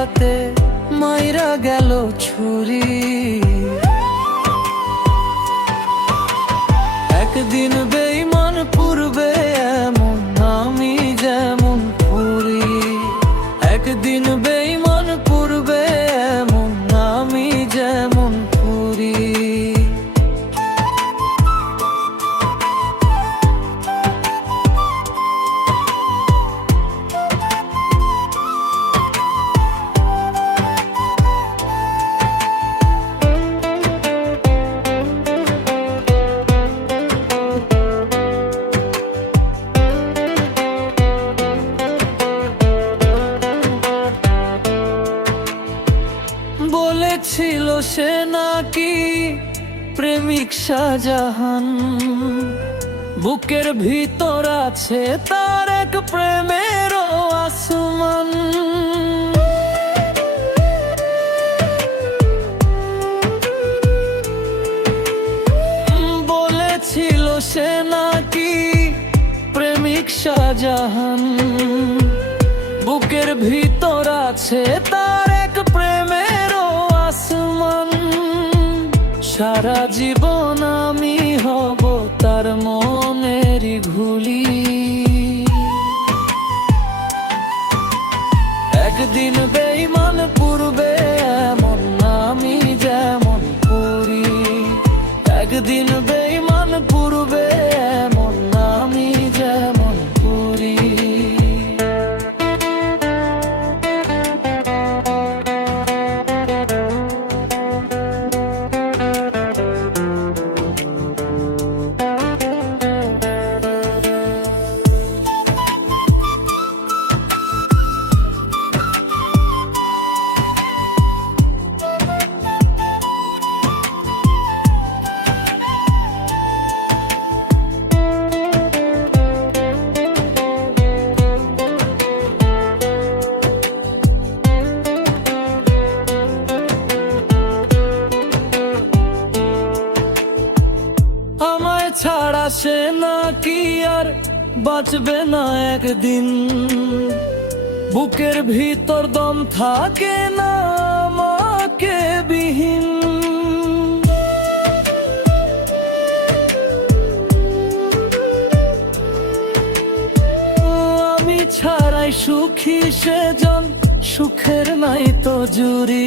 যাতে মাইরা গেল ছুরি। একদিন বেইমান সে নাকি প্রেমিক শাহজাহান? বুকের ভিতর আছে তার এক প্রেমের আসমান। বলেছিল সে নাকি প্রেমিক শাহজাহান। বুকের ভিতর আছে তার সারা জীবন আমি হব তার মনের ঘুলি। একদিন ছাড়া সে নাকি আর বাঁচবে না একদিন। বুকের ভিতর দম থাকে না আমাকে বিহীন। আমি ছাড়াই সুখী সেজন, সুখের নাই তো জুরি